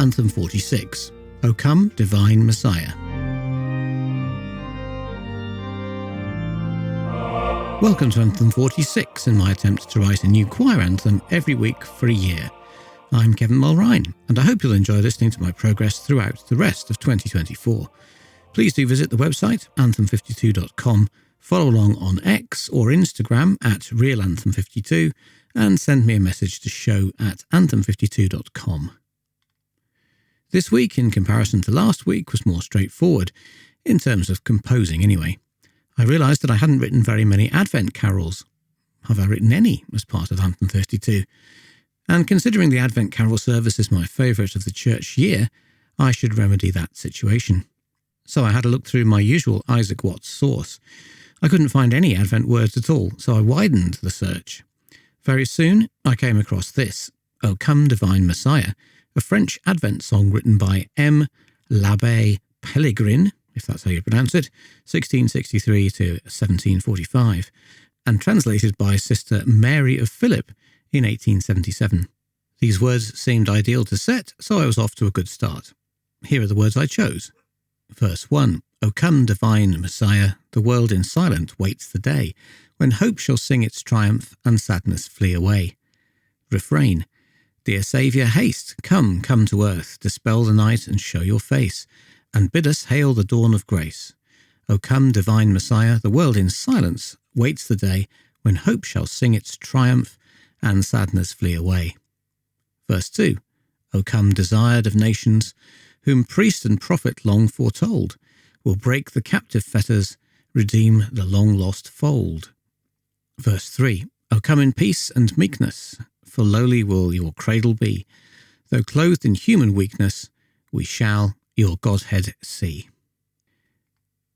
Anthem 46, O Come, Divine Messiah. Welcome to Anthem 46 in my attempt to write a new choir anthem every week for a year. I'm Kevin Mulrine, and I hope you'll enjoy listening to my progress throughout the rest of 2024. Please do visit the website, anthem52.com, follow along on X or Instagram at realanthem52, and send me a message to show@anthem52.com. This week, in comparison to last week, was more straightforward, in terms of composing anyway. I realised that I hadn't written very many Advent carols. Have I written any as part of Anthem 32? And considering the Advent carol service is my favourite of the church year, I should remedy that situation. So I had a look through my usual Isaac Watts source. I couldn't find any Advent words at all, so I widened the search. Very soon, I came across this, O Come Divine Messiah, a French Advent song written by M. l'Abbé Pellegrin, if that's how you pronounce it, 1663 to 1745, and translated by Sister Mary of Philip in 1877. These words seemed ideal to set, so I was off to a good start. Here are the words I chose. Verse 1, O come, divine Messiah, the world in silence waits the day, when hope shall sing its triumph and sadness flee away. Refrain, Dear Saviour, haste, come to earth, dispel the night and show your face, and bid us hail the dawn of grace. O come, divine Messiah, the world in silence waits the day, when hope shall sing its triumph and sadness flee away. Verse 2, O come, desired of nations, whom priest and prophet long foretold, will break the captive fetters, redeem the long-lost fold. Verse 3, O come in peace and meekness, for lowly will your cradle be, though clothed in human weakness, we shall your Godhead see.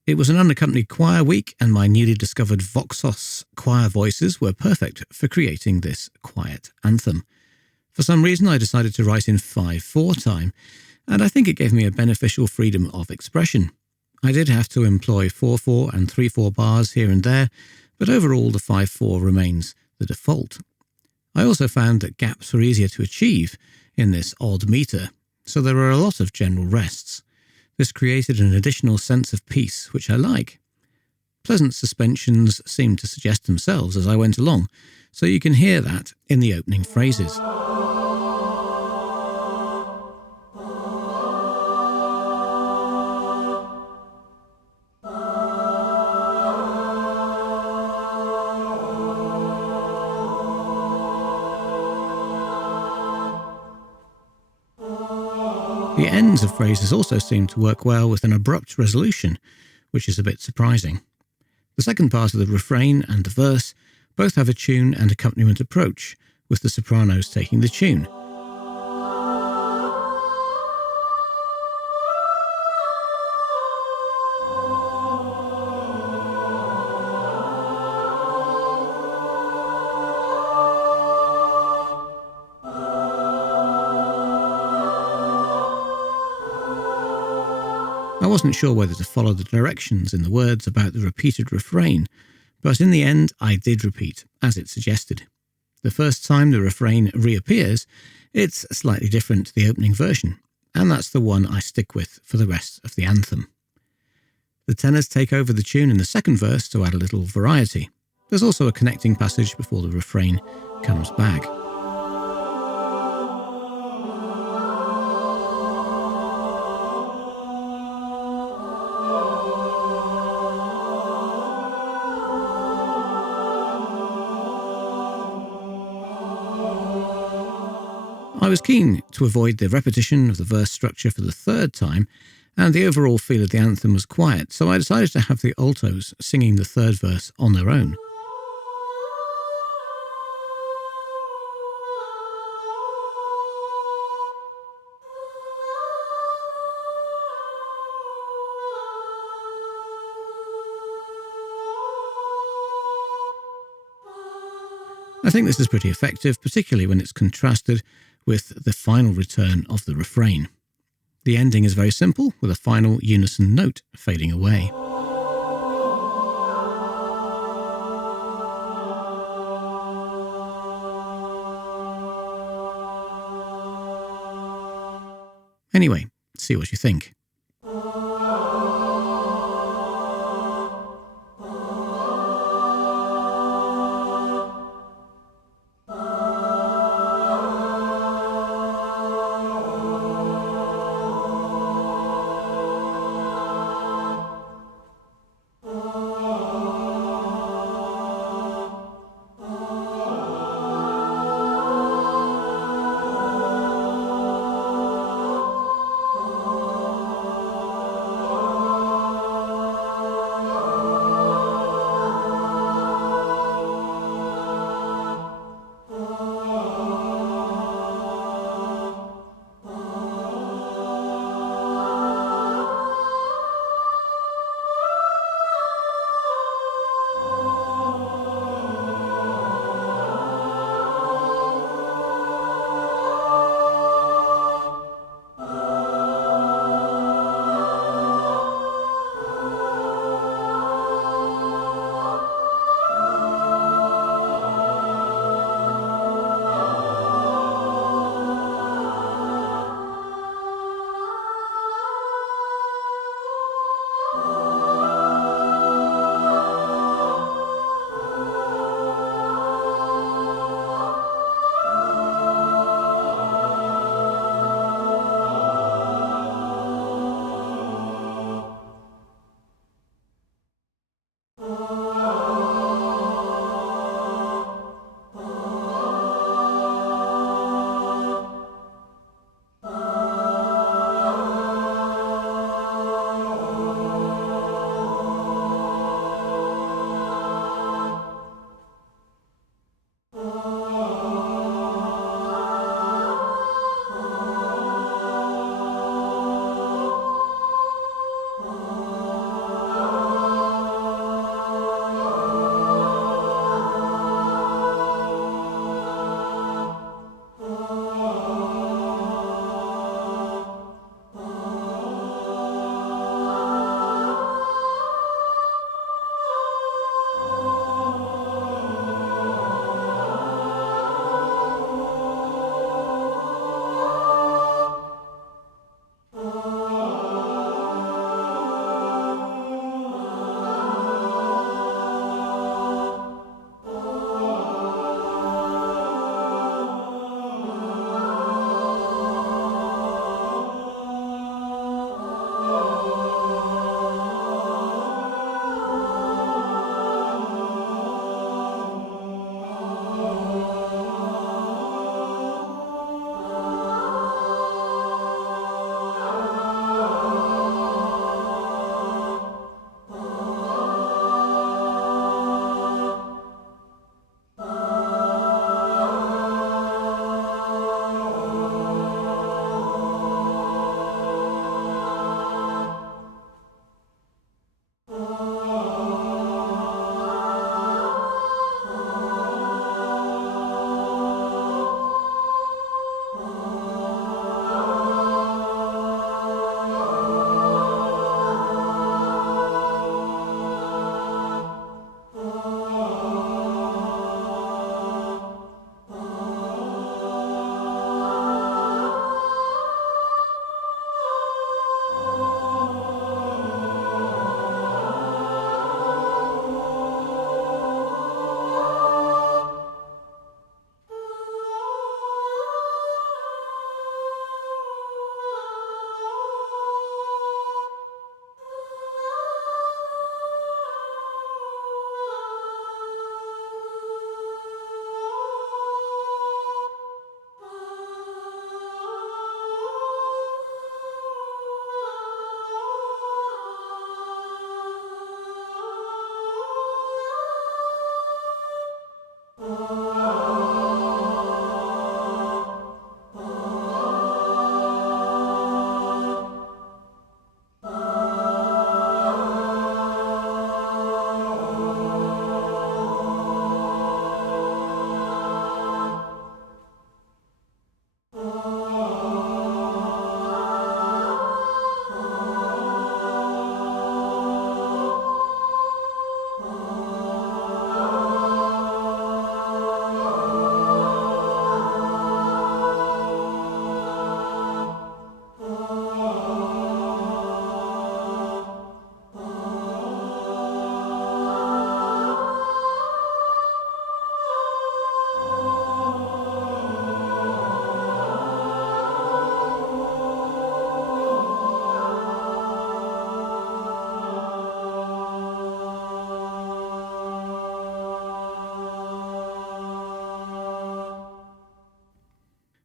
It was an unaccompanied choir week, and my newly discovered Voxos choir voices were perfect for creating this quiet anthem. For some reason, I decided to write in 5/4 time, and I think it gave me a beneficial freedom of expression. I did have to employ 4/4 and 3/4 bars here and there, but overall the 5/4 remains the default. I also found that gaps were easier to achieve in this odd metre, so there are a lot of general rests. This created an additional sense of peace, which I like. Pleasant suspensions seemed to suggest themselves as I went along, so you can hear that in the opening phrases. The ends of phrases also seem to work well with an abrupt resolution, which is a bit surprising. The second part of the refrain and the verse both have a tune and accompaniment approach, with the sopranos taking the tune. I wasn't sure whether to follow the directions in the words about the repeated refrain, but in the end I did repeat, as it suggested. The first time the refrain reappears, it's slightly different to the opening version, and that's the one I stick with for the rest of the anthem. The tenors take over the tune in the second verse to add a little variety. There's also a connecting passage before the refrain comes back. I was keen to avoid the repetition of the verse structure for the third time, and the overall feel of the anthem was quiet, so I decided to have the altos singing the third verse on their own. I think this is pretty effective, particularly when it's contrasted with the final return of the refrain. The ending is very simple, with a final unison note fading away. Anyway, see what you think.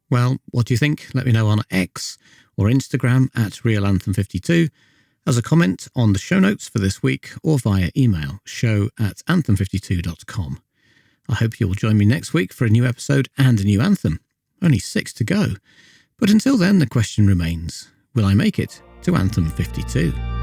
Well, what do you think? Let me know on X or Instagram at RealAnthem52, as a comment on the show notes for this week, or via email, show@anthem52.com. I hope you'll join me next week for a new episode and a new anthem. Only 6 to go. But until then, the question remains, will I make it to Anthem 52?